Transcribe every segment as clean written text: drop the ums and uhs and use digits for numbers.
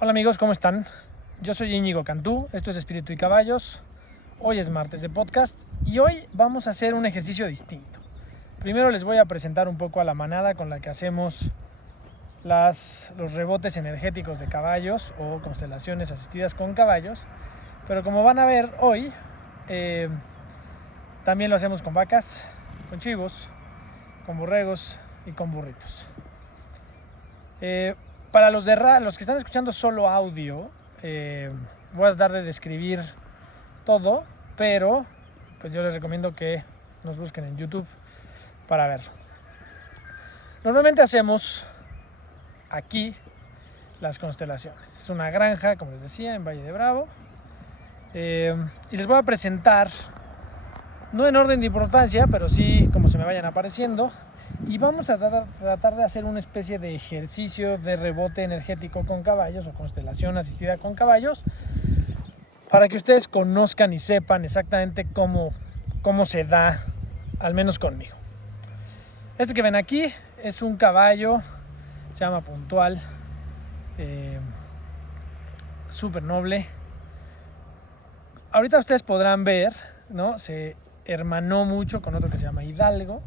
Hola amigos, ¿cómo están? Yo soy Íñigo Cantú, esto es Espíritu y Caballos. Hoy es martes de podcast y hoy vamos a hacer un ejercicio distinto. Primero les voy a presentar un poco a la manada con la que hacemos los rebotes energéticos de caballos o constelaciones asistidas con caballos. Pero como van a ver hoy, también lo hacemos con vacas, con chivos, con borregos y con burritos. Para los que están escuchando solo audio, voy a tratar de describir todo, pero pues yo les recomiendo que nos busquen en YouTube para verlo. Normalmente hacemos aquí las constelaciones. Es una granja, como les decía, en Valle de Bravo. Y les voy a presentar, no en orden de importancia, pero sí como se me vayan apareciendo. Y vamos a tratar de hacer una especie de ejercicio de rebote energético con caballos o constelación asistida con caballos para que ustedes conozcan y sepan exactamente cómo se da, al menos conmigo. Este que ven aquí es un caballo, se llama Puntual, súper noble. Ahorita ustedes podrán ver, ¿no? Se hermanó mucho con otro que se llama Hidalgo.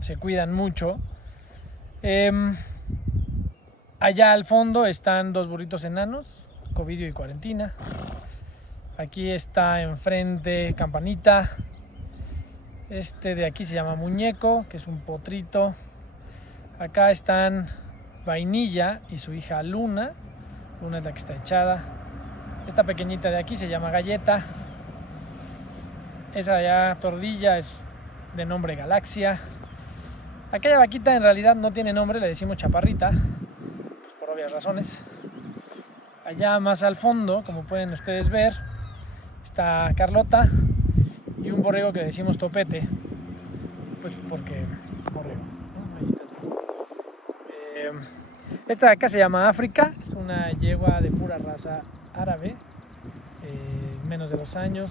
Se cuidan mucho. Allá al fondo están dos burritos enanos, Covidio y Cuarentina. Aquí está enfrente Campanita. Este de aquí se llama Muñeco, que es un potrito. Acá están Vainilla y su hija Luna. Luna es la que está echada. Esta pequeñita de aquí se llama Galleta. Esa de allá, Tordilla, es de nombre Galaxia. Aquella vaquita en realidad no tiene nombre, le decimos Chaparrita, pues por obvias razones. Allá más al fondo, como pueden ustedes ver, está Carlota y un borrego que le decimos Topete, pues porque borrego, ¿no? Ahí está. Esta de acá se llama África, es una yegua de pura raza árabe, menos de 2 años.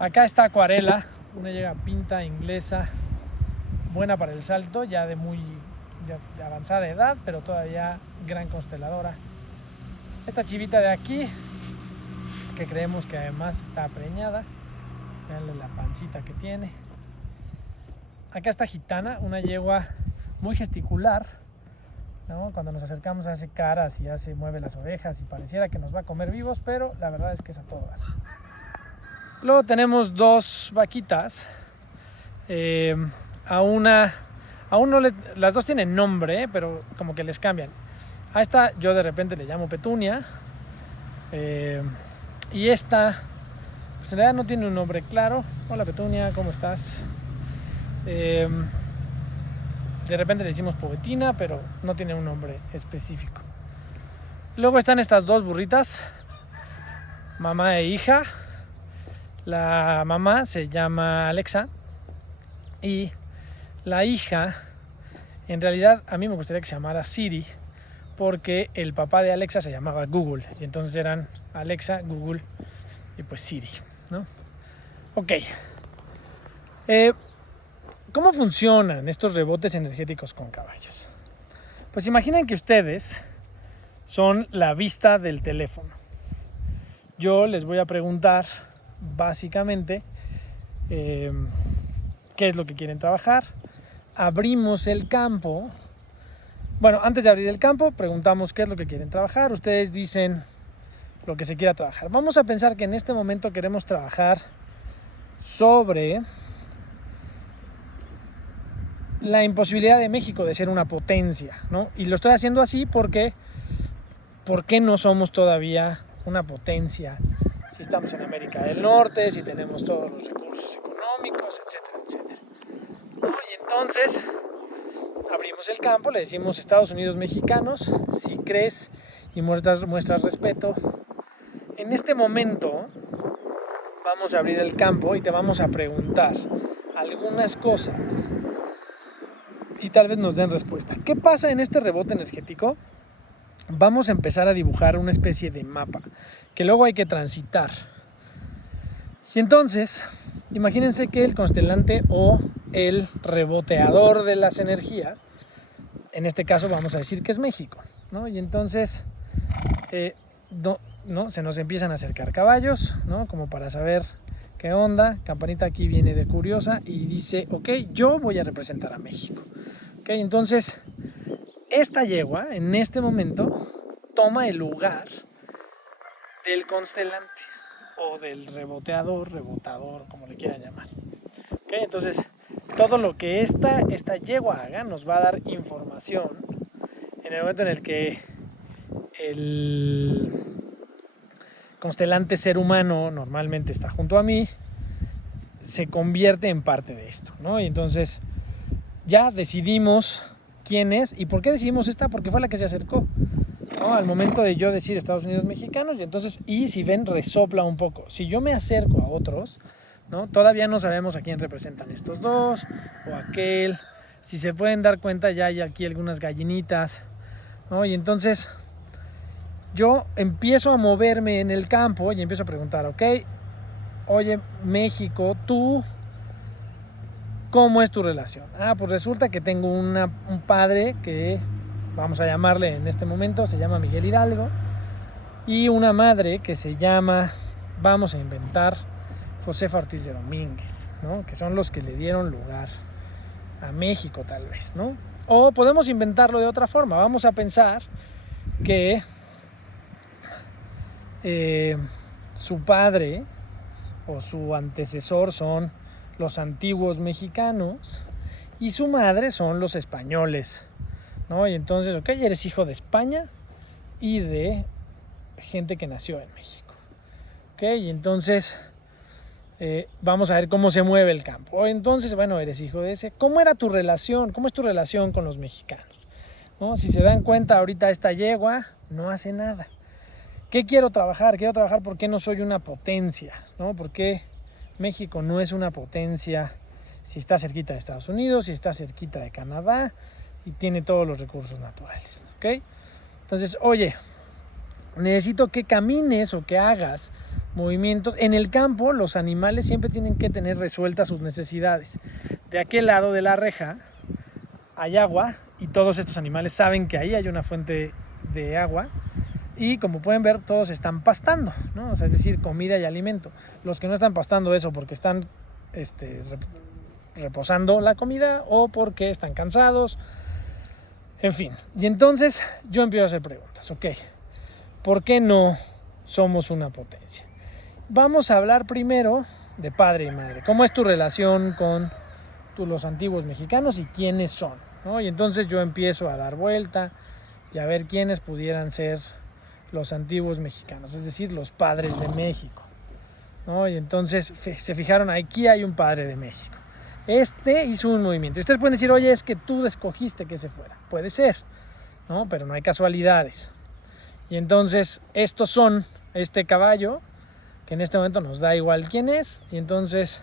Acá está Acuarela, una yegua pinta inglesa, buena para el salto, ya de avanzada edad, pero todavía gran consteladora. Esta chivita de aquí, que creemos que además está preñada, veanle la pancita que tiene. Acá está Gitana, una yegua muy gesticular, ¿no? Cuando nos acercamos hace caras y mueve las orejas y pareciera que nos va a comer vivos, pero la verdad es que es a todo dar. Luego tenemos dos vaquitas. Las dos tienen nombre, pero como que les cambian. A esta yo de repente le llamo Petunia. Y esta, pues en realidad no tiene un nombre claro. Hola Petunia, ¿cómo estás? De repente le decimos Poetina, pero no tiene un nombre específico. Luego están estas dos burritas, mamá e hija. La mamá se llama Alexa y la hija, en realidad a mí me gustaría que se llamara Siri, porque el papá de Alexa se llamaba Google y entonces eran Alexa, Google y pues Siri, ¿no? Ok. ¿Cómo funcionan estos rebotes energéticos con caballos? Pues imaginen que ustedes son la vista del teléfono. Yo les voy a preguntar básicamente qué es lo que quieren trabajar. Abrimos el campo. Bueno, antes de abrir el campo preguntamos qué es lo que quieren trabajar. Ustedes dicen lo que se quiera trabajar. Vamos a pensar que en este momento queremos trabajar sobre la imposibilidad de México de ser una potencia, ¿no? Y lo estoy haciendo así porque ¿por qué no somos todavía una potencia? Si estamos en América del Norte, si tenemos todos los recursos económicos, etcétera, etcétera. Y entonces abrimos el campo, le decimos Estados Unidos mexicanos, si crees y muestras respeto. En este momento vamos a abrir el campo y te vamos a preguntar algunas cosas y tal vez nos den respuesta. ¿Qué pasa en este rebote energético? Vamos a empezar a dibujar una especie de mapa que luego hay que transitar. Y entonces, imagínense que el constelante o el reboteador de las energías en este caso vamos a decir que es México, ¿no? Y entonces se nos empiezan a acercar caballos, ¿no? Como para saber qué onda. Campanita aquí viene de curiosa y dice, ok, yo voy a representar a México. Ok, entonces esta yegua en este momento toma el lugar del constelante o del rebotador, como le quieran llamar. Okay, entonces, todo lo que esta yegua haga nos va a dar información en el momento en el que el constelante ser humano normalmente está junto a mí, se convierte en parte de esto, ¿no? Y entonces ya decidimos quién es y por qué decidimos esta, porque fue la que se acercó, ¿no? Al momento de yo decir Estados Unidos mexicanos, y entonces, y si ven, resopla un poco. Si yo me acerco a otros, ¿no? Todavía no sabemos a quién representan estos dos o aquel. Si se pueden dar cuenta, ya hay aquí algunas gallinitas, ¿no? Y entonces yo empiezo a moverme en el campo y empiezo a preguntar, ok, oye, México, tú, ¿cómo es tu relación? Pues resulta que tengo un padre que, vamos a llamarle en este momento, se llama Miguel Hidalgo, y una madre que se llama, vamos a inventar, Josefa Ortiz de Domínguez, ¿no? Que son los que le dieron lugar a México tal vez, ¿no? O podemos inventarlo de otra forma. Vamos a pensar que su padre o su antecesor son los antiguos mexicanos y su madre son los españoles, ¿no? Y entonces, ok, eres hijo de España y de gente que nació en México, ok, y entonces vamos a ver cómo se mueve el campo. Entonces, bueno, eres hijo de ese. ¿Cómo era tu relación? ¿Cómo es tu relación con los mexicanos? ¿No? Si se dan cuenta, ahorita esta yegua no hace nada. ¿Qué quiero trabajar? Quiero trabajar por qué no soy una potencia, ¿no? ¿Por qué México no es una potencia si está cerquita de Estados Unidos, si está cerquita de Canadá y tiene todos los recursos naturales, ¿ok? Entonces, oye, necesito que camines o que hagas movimientos. En el campo los animales siempre tienen que tener resueltas sus necesidades. De aquel lado de la reja hay agua y todos estos animales saben que ahí hay una fuente de agua y como pueden ver todos están pastando, ¿no? O sea, es decir, comida y alimento. Los que no están pastando eso porque están reposando la comida o porque están cansados, en fin. Y entonces yo empiezo a hacer preguntas, ok, ¿por qué no somos una potencia? Vamos a hablar primero de padre y madre. ¿Cómo es tu relación con los antiguos mexicanos y quiénes son, ¿no? Y entonces yo empiezo a dar vuelta y a ver quiénes pudieran ser los antiguos mexicanos, es decir, los padres de México, ¿no? Y entonces se fijaron, aquí hay un padre de México. Este hizo un movimiento. Y ustedes pueden decir, oye, es que tú escogiste que se fuera. Puede ser, ¿no? Pero no hay casualidades. Y entonces estos son este caballo, que en este momento nos da igual quién es, y entonces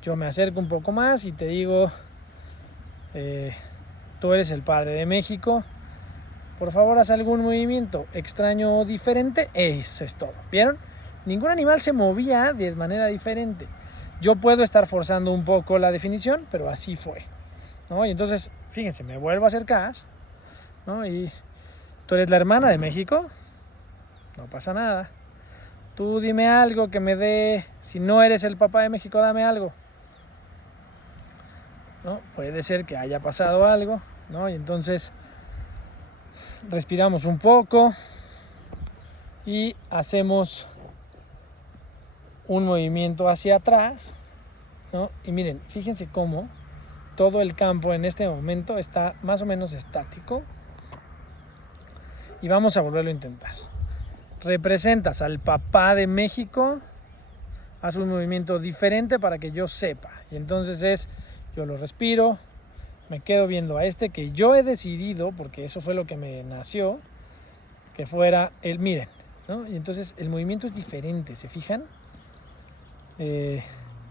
yo me acerco un poco más y te digo, tú eres el padre de México, por favor haz algún movimiento extraño o diferente. Eso es todo, ¿vieron? Ningún animal se movía de manera diferente. Yo puedo estar forzando un poco la definición, pero así fue, ¿no? Y entonces, fíjense, me vuelvo a acercar, ¿no? Y tú eres la hermana de México, no pasa nada. Tú dime algo que me dé, si no eres el papá de México, dame algo, ¿no? Puede ser que haya pasado algo, ¿no? Y entonces respiramos un poco y hacemos un movimiento hacia atrás, ¿no? Y miren, fíjense cómo todo el campo en este momento está más o menos estático. Y vamos a volverlo a intentar. Representas al papá de México, haz un movimiento diferente para que yo sepa. Y entonces yo lo respiro, me quedo viendo a este que yo he decidido, porque eso fue lo que me nació, que fuera el, miren, ¿no? Y entonces el movimiento es diferente, ¿se fijan?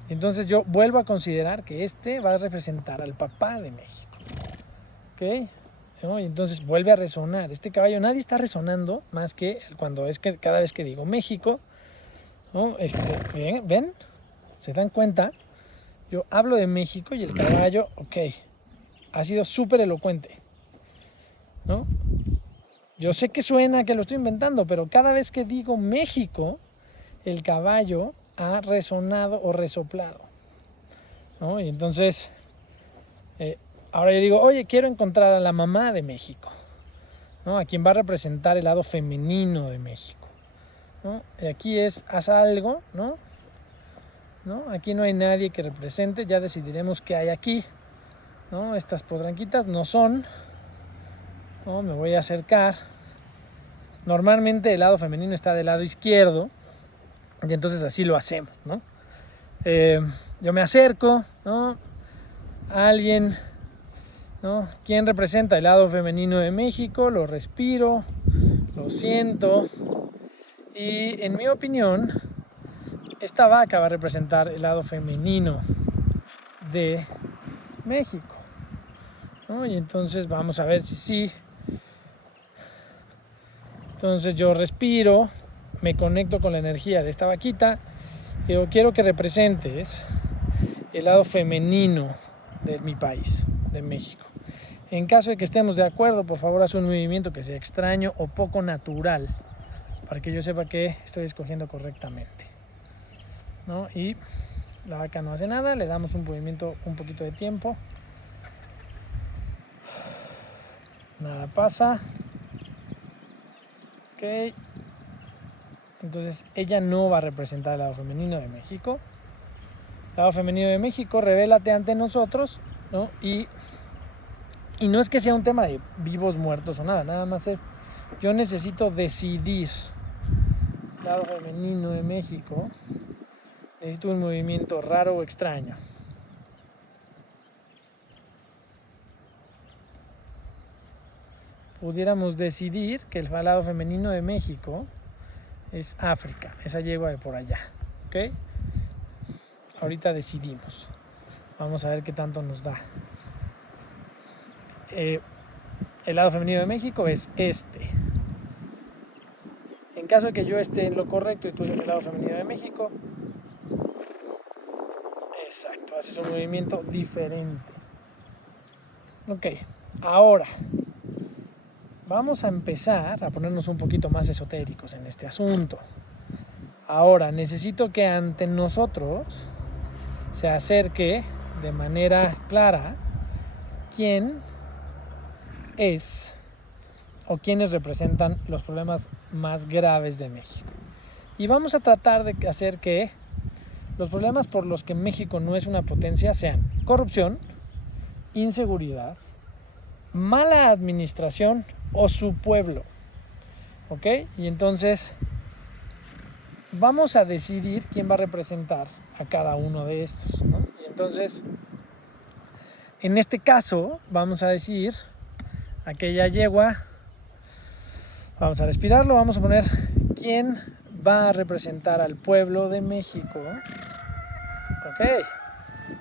Entonces yo vuelvo a considerar que este va a representar al papá de México, ¿ok? ¿No? Y entonces vuelve a resonar. Este caballo, nadie está resonando más que cuando es que cada vez que digo México, ¿no? ¿Ven? ¿Se dan cuenta? Yo hablo de México y el caballo, ok, ha sido súper elocuente. ¿no? Yo sé que suena que lo estoy inventando, pero cada vez que digo México, el caballo ha resonado o resoplado, ¿no? Y entonces, ahora yo digo, oye, quiero encontrar a la mamá de México, ¿no? A quien va a representar el lado femenino de México, ¿no? Y aquí haz algo, ¿no? Aquí no hay nadie que represente, ya decidiremos qué hay aquí, ¿no? Estas potranquitas no son, ¿no? Me voy a acercar. Normalmente el lado femenino está del lado izquierdo, y entonces así lo hacemos, ¿no? Yo me acerco, ¿no? A alguien, ¿no? ¿Quién representa el lado femenino de México? Lo respiro, lo siento, y en mi opinión, esta vaca va a representar el lado femenino de México, ¿no? Y entonces vamos a ver si sí. Entonces yo respiro, me conecto con la energía de esta vaquita y digo, quiero que representes el lado femenino de mi país, de México. En caso de que estemos de acuerdo, por favor haz un movimiento que sea extraño o poco natural para que yo sepa que estoy escogiendo correctamente, ¿no? Y la vaca no hace nada, le damos un movimiento, un poquito de tiempo. Nada pasa. Ok. Entonces ella no va a representar el lado femenino de México. El lado femenino de México, revélate ante nosotros, ¿no? Y no es que sea un tema de vivos, muertos o nada más es, yo necesito decidir. El lado femenino de México, necesito un movimiento raro o extraño. Pudiéramos decidir que el lado femenino de México es África, esa yegua de por allá, ¿ok? Ahorita decidimos. Vamos a ver qué tanto nos da. El lado femenino de México es este. En caso de que yo esté en lo correcto y tú seas el lado femenino de México, exacto, haces un movimiento diferente. Ok, ahora vamos a empezar a ponernos un poquito más esotéricos en este asunto. Ahora, necesito que ante nosotros se acerque de manera clara quién es o quiénes representan los problemas más graves de México. Y vamos a tratar de hacer que los problemas por los que México no es una potencia sean corrupción, inseguridad, mala administración o su pueblo. ¿Ok? Y entonces vamos a decidir quién va a representar a cada uno de estos, ¿no? Y entonces, en este caso, vamos a decir aquella yegua, vamos a respirarlo, vamos a poner quién va a representar al pueblo de México. Ok,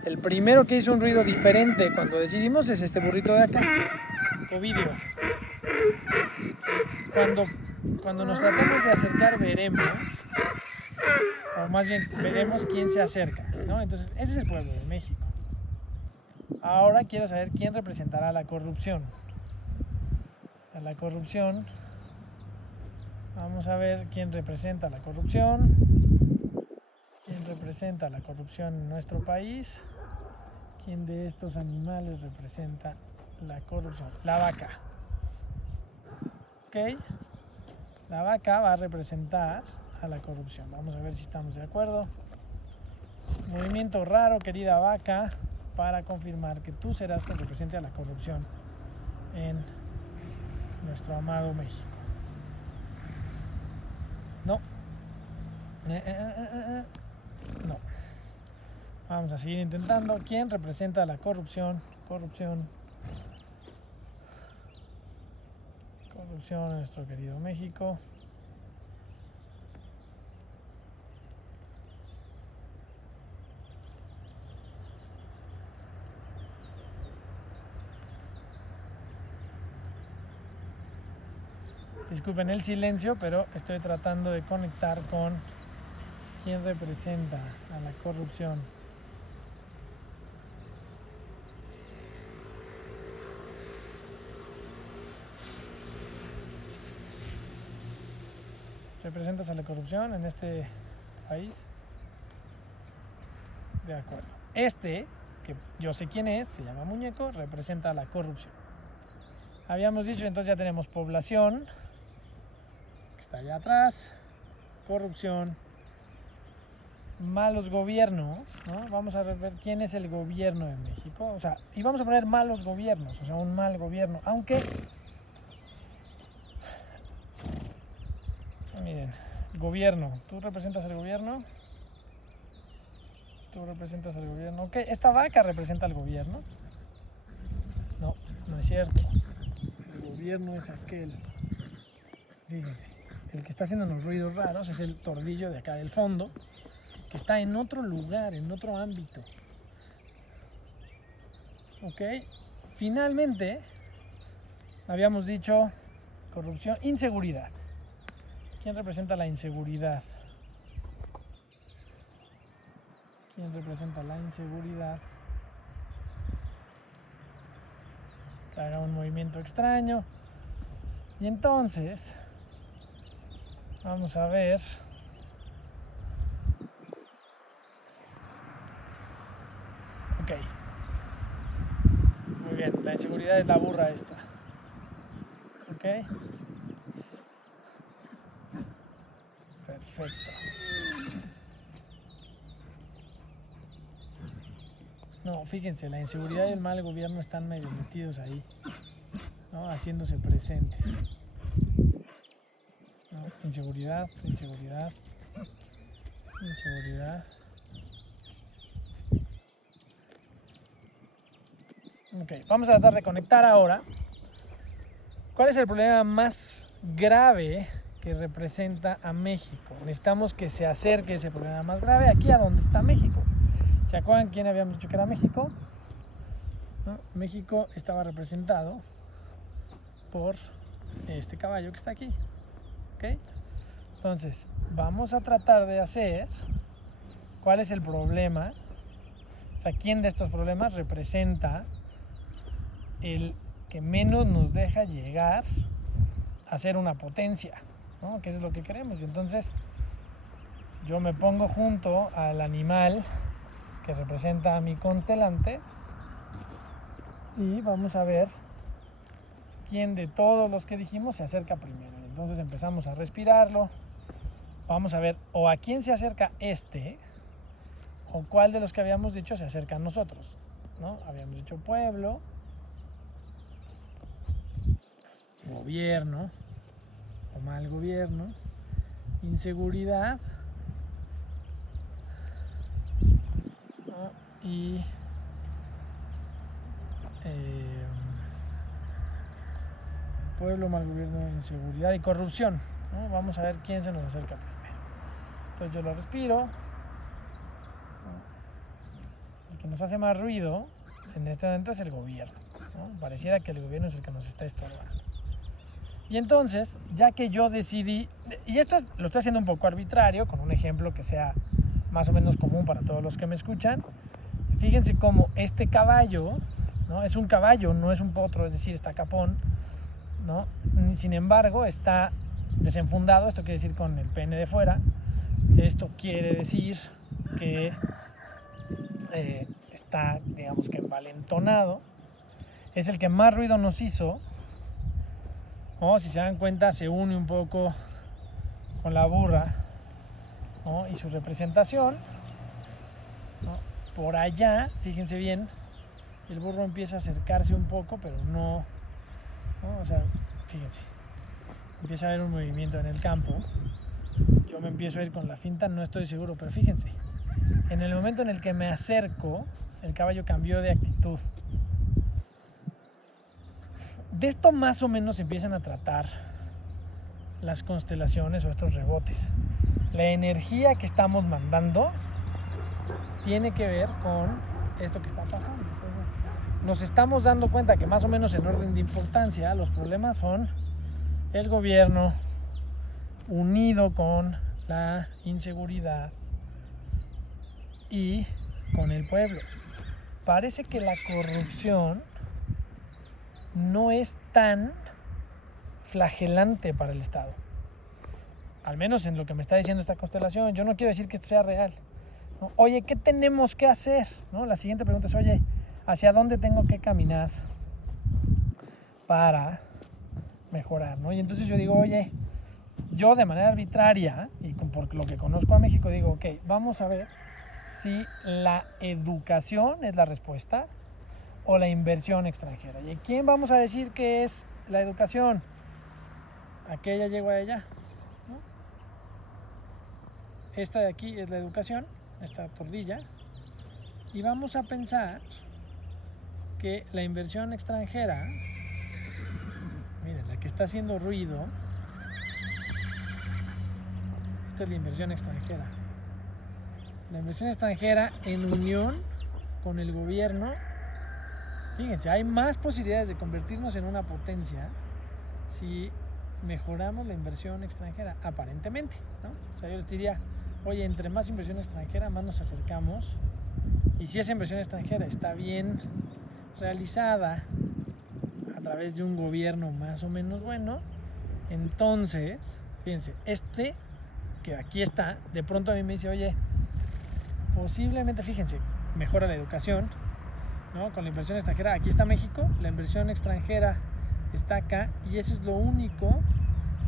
el primero que hizo un ruido diferente cuando decidimos es este burrito de acá, Ovidio. Cuando nos tratemos de acercar veremos, o más bien veremos quién se acerca, ¿no? Entonces ese es el pueblo de México. Ahora quiero saber quién representará la corrupción. A la corrupción, vamos a ver quién representa la corrupción. ¿Quién representa la corrupción en nuestro país? ¿Quién de estos animales representa la corrupción? La vaca. ¿Ok? La vaca va a representar a la corrupción. Vamos a ver si estamos de acuerdo. Movimiento raro, querida vaca, para confirmar que tú serás quien represente a la corrupción en nuestro amado México. No. No. Vamos a seguir intentando. ¿Quién representa la corrupción? Corrupción en nuestro querido México. Disculpen el silencio, pero estoy tratando de conectar con quién representa a la corrupción. representas a la corrupción en este país. De acuerdo. Este, que yo sé quién es, se llama muñeco, representa la corrupción. Habíamos dicho, entonces ya tenemos población, que está allá atrás, corrupción, malos gobiernos, ¿no? Vamos a ver quién es el gobierno de México, o sea, y vamos a poner malos gobiernos, o sea, un mal gobierno, aunque, miren, gobierno, ¿tú representas el gobierno? Tú representas al gobierno. Ok, esta vaca representa al gobierno. No, no es cierto. El gobierno es aquel. Fíjense, el que está haciendo los ruidos raros es el tordillo de acá del fondo, que está en otro lugar, en otro ámbito. Ok, finalmente, habíamos dicho corrupción, inseguridad. ¿Quién representa la inseguridad? ¿Quién representa la inseguridad? Que haga un movimiento extraño. Y entonces, vamos a ver. Ok. Muy bien, la inseguridad es la burra esta. Ok. Perfecto. No, fíjense, la inseguridad y el mal gobierno están medio metidos ahí, ¿no? Haciéndose presentes. ¿No? Inseguridad, inseguridad, inseguridad. Ok, vamos a tratar de conectar ahora. ¿Cuál es el problema más grave que representa a México? Necesitamos que se acerque ese problema más grave aquí a donde está México. ¿Se acuerdan quién habíamos dicho que era México? ¿No? México estaba representado por este caballo que está aquí. ¿Okay? Entonces, vamos a tratar de hacer cuál es el problema. O sea, quién de estos problemas representa el que menos nos deja llegar a ser una potencia, ¿no? Que es lo que queremos. Y entonces, yo me pongo junto al animal que representa a mi constelante y vamos a ver quién de todos los que dijimos se acerca primero. Entonces empezamos a respirarlo, vamos a ver o a quién se acerca este o cuál de los que habíamos dicho se acerca a nosotros, ¿no? Habíamos dicho pueblo, gobierno o mal gobierno, inseguridad, ¿no? Y pueblo, mal gobierno, inseguridad y corrupción, ¿no? Vamos a ver quién se nos acerca primero. Entonces yo lo respiro, ¿no? El que nos hace más ruido en este momento es el gobierno, ¿no? Pareciera que el gobierno es el que nos está estorbando. Y entonces, ya que yo decidí, y esto lo estoy haciendo un poco arbitrario, con un ejemplo que sea más o menos común para todos los que me escuchan, fíjense cómo este caballo, ¿no? Es un caballo, no es un potro, es decir, está capón, ¿no? Sin embargo, está desenfundado, esto quiere decir con el pene de fuera, esto quiere decir que está, digamos que envalentonado, es el que más ruido nos hizo, ¿no? Si se dan cuenta, se une un poco con la burra, ¿no? Y su representación, ¿no? Por allá, fíjense bien, el burro empieza a acercarse un poco, pero no, o sea, fíjense, empieza a haber un movimiento en el campo. Yo me empiezo a ir con la finta, no estoy seguro, pero fíjense, en el momento en el que me acerco, el caballo cambió de actitud. De esto más o menos empiezan a tratar las constelaciones o estos rebotes. La energía que estamos mandando tiene que ver con esto que está pasando. Entonces, nos estamos dando cuenta que más o menos en orden de importancia los problemas son el gobierno unido con la inseguridad y con el pueblo. Parece que la corrupción no es tan flagelante para el Estado. al menos en lo que me está diciendo esta constelación, yo no quiero decir que esto sea real, ¿no? Oye, ¿qué tenemos que hacer? ¿No? La siguiente pregunta es, oye, ¿hacia dónde tengo que caminar para mejorar, ¿no? Y entonces yo digo, oye, yo de manera arbitraria, y por lo que conozco a México, digo, ok, vamos a ver si la educación es la respuesta o la inversión extranjera. ¿Y quién vamos a decir que es la educación? Aquella llegó a ella, ¿no? Esta de aquí es la educación, esta tordilla, y vamos a pensar que la inversión extranjera, miren, la que está haciendo ruido, esta es la inversión extranjera. La inversión extranjera en unión con el gobierno. Fíjense, hay más posibilidades de convertirnos en una potencia si mejoramos la inversión extranjera, aparentemente, ¿no? O sea, yo les diría, oye, entre más inversión extranjera, más nos acercamos. Y si esa inversión extranjera está bien realizada a través de un gobierno más o menos bueno, entonces, fíjense, que aquí está, de pronto a mí me dice, oye, posiblemente, fíjense, mejora la educación, ¿no? Con la inversión extranjera. Aquí está México, la inversión extranjera está acá, y eso es lo único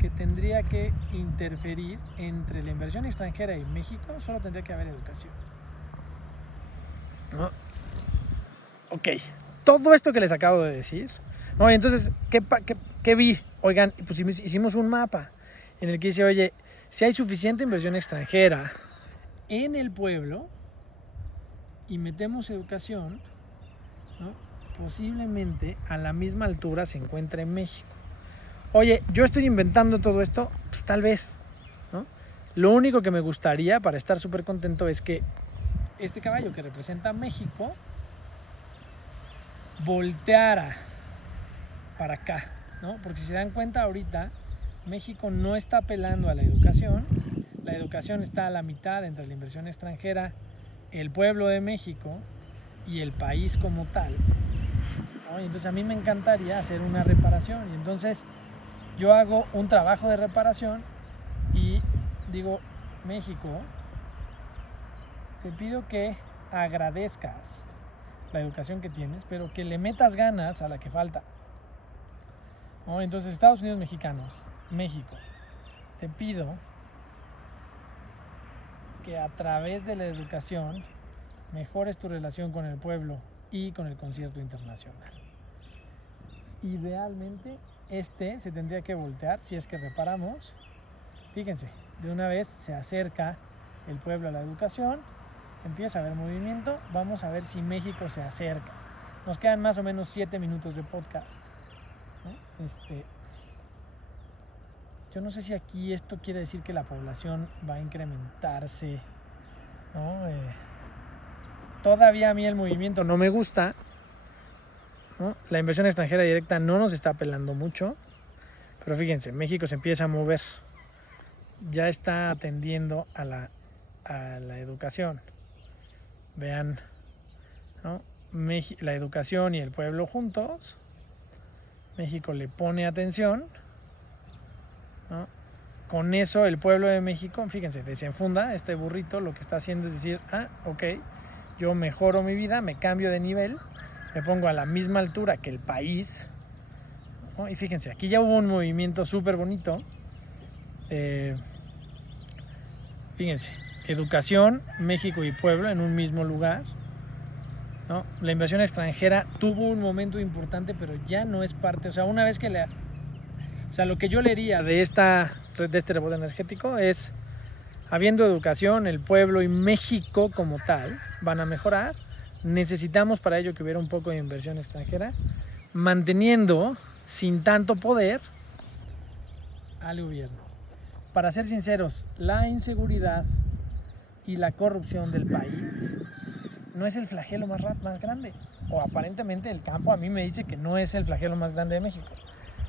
que tendría que interferir entre la inversión extranjera y México. Solo tendría que haber educación, ¿no? Ok, todo esto que les acabo de decir, ¿no? Y entonces, ¿qué vi? Oigan, pues hicimos un mapa en el que dice, oye, si hay suficiente inversión extranjera en el pueblo y metemos educación, ¿no? Posiblemente a la misma altura se encuentre México. Oye, yo estoy inventando todo esto, pues tal vez, ¿no? Lo único que me gustaría para estar súper contento es que este caballo que representa México volteara para acá, ¿no? Porque si se dan cuenta ahorita, México no está apelando a la educación está a la mitad entre la inversión extranjera, el pueblo de México y el país como tal, ¿no? Y entonces a mí me encantaría hacer una reparación, y entonces yo hago un trabajo de reparación y digo, México, te pido que agradezcas la educación que tienes, pero que le metas ganas a la que falta, ¿no? Entonces, Estados Unidos mexicanos, México, te pido que a través de la educación mejores tu relación con el pueblo y con el concierto internacional. Idealmente, se tendría que voltear si es que reparamos. Fíjense, de una vez se acerca el pueblo a la educación, empieza a haber movimiento, vamos a ver si México se acerca. Nos quedan más o menos 7 minutos de podcast, ¿no? Yo no sé si aquí esto quiere decir que la población va a incrementarse, ¿no? Todavía a mí el movimiento no me gusta, ¿no? La inversión extranjera directa no nos está apelando mucho, pero fíjense, México se empieza a mover, ya está atendiendo a la educación. Vean, ¿no? La educación y el pueblo juntos. México le pone atención, ¿no? Con eso el pueblo de México, fíjense, desenfunda este burrito, lo que está haciendo es decir, ok, yo mejoro mi vida, me cambio de nivel, me pongo a la misma altura que el país, ¿no? Y fíjense, aquí ya hubo un movimiento súper bonito. Fíjense, educación, México y pueblo en un mismo lugar, ¿no? La inversión extranjera tuvo un momento importante, pero ya no es parte. O sea, una vez que lo que yo leería de este rebote energético es, habiendo educación, el pueblo y México como tal van a mejorar. Necesitamos para ello que hubiera un poco de inversión extranjera, manteniendo sin tanto poder al gobierno. Para ser sinceros, la inseguridad y la corrupción del país no es el flagelo más grande, o aparentemente el campo a mí me dice que no es el flagelo más grande de México,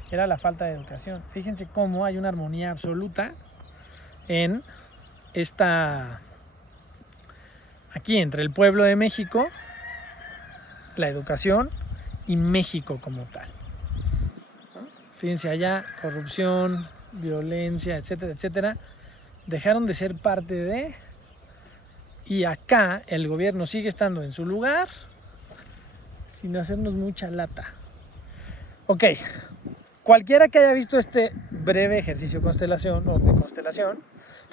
era la falta de educación. Fíjense cómo hay una armonía absoluta en aquí entre el pueblo de México, la educación y México como tal. Fíjense allá, corrupción, violencia, etcétera, etcétera. dejaron de ser parte de, y acá el gobierno sigue estando en su lugar sin hacernos mucha lata. Ok, cualquiera que haya visto este breve ejercicio de constelación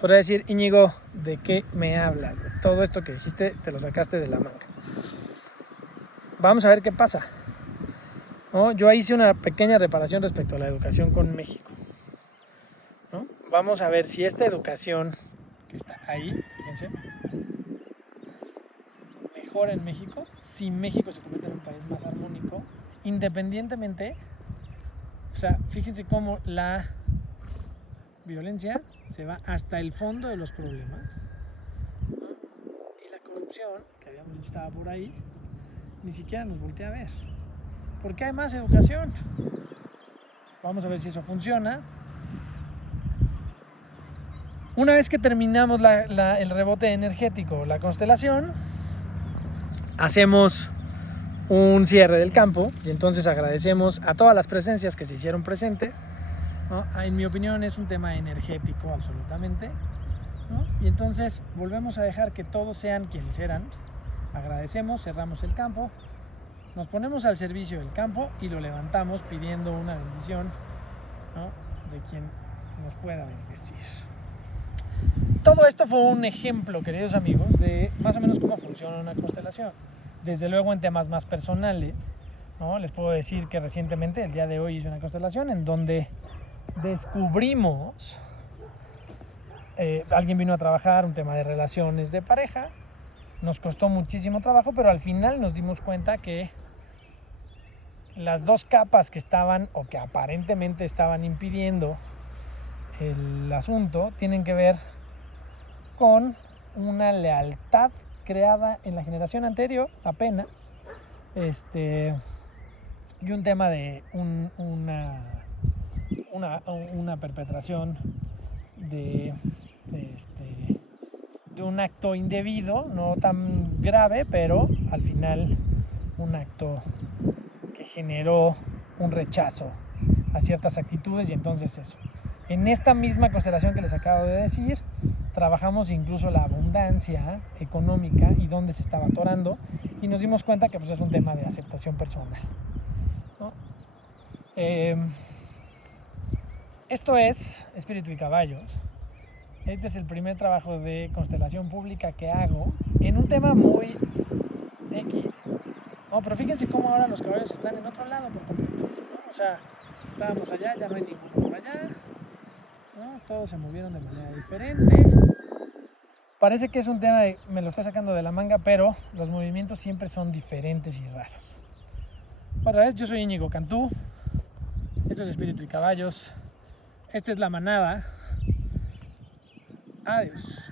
podrá decir: Íñigo, ¿de qué me hablas? Todo esto que dijiste te lo sacaste de la manga. Vamos a ver qué pasa, ¿no? Yo hice una pequeña reparación respecto a la educación con México, ¿no? Vamos a ver si esta educación que está ahí, fíjense, mejora en México, si México se convierte en un país más armónico, independientemente. O sea, fíjense cómo la violencia se va hasta el fondo de los problemas, ¿no? Y la corrupción, que habíamos dicho estaba por ahí, ni siquiera nos voltea a ver. ¿Por qué hay más educación? Vamos a ver si eso funciona. Una vez que terminamos el rebote energético, la constelación, hacemos un cierre del campo y entonces agradecemos a todas las presencias que se hicieron presentes, ¿no? En mi opinión es un tema energético absolutamente, ¿no? Y entonces volvemos a dejar que todos sean quienes eran, agradecemos, cerramos el campo, nos ponemos al servicio del campo y lo levantamos pidiendo una bendición, ¿no? De quien nos pueda bendecir. Todo esto fue un ejemplo, queridos amigos, de más o menos cómo funciona una constelación. Desde luego en temas más personales, ¿no? Les puedo decir que recientemente, el día de hoy, hice una constelación en donde descubrimos, alguien vino a trabajar un tema de relaciones de pareja, nos costó muchísimo trabajo, pero al final nos dimos cuenta que las dos capas que estaban o que aparentemente estaban impidiendo el asunto tienen que ver con una lealtad creada en la generación anterior apenas, y un tema de una perpetración de un acto indebido, no tan grave, pero al final un acto que generó un rechazo a ciertas actitudes. Y entonces eso, en esta misma constelación que les acabo de decir, trabajamos incluso la abundancia económica y dónde se estaba atorando, y nos dimos cuenta que pues, es un tema de aceptación personal, ¿no? Esto es Espíritu y Caballos. Este es el primer trabajo de constelación pública que hago en un tema muy X, ¿no? Pero fíjense cómo ahora los caballos están en otro lado por completo, ¿no? O sea, estábamos allá, ya no hay ninguno por allá, ¿no? Todos se movieron de manera diferente. Parece que es un tema de me lo estoy sacando de la manga, pero los movimientos siempre son diferentes y raros. Otra vez, yo soy Íñigo Cantú. Esto es Espíritu y Caballos. Esta es la manada. Adiós.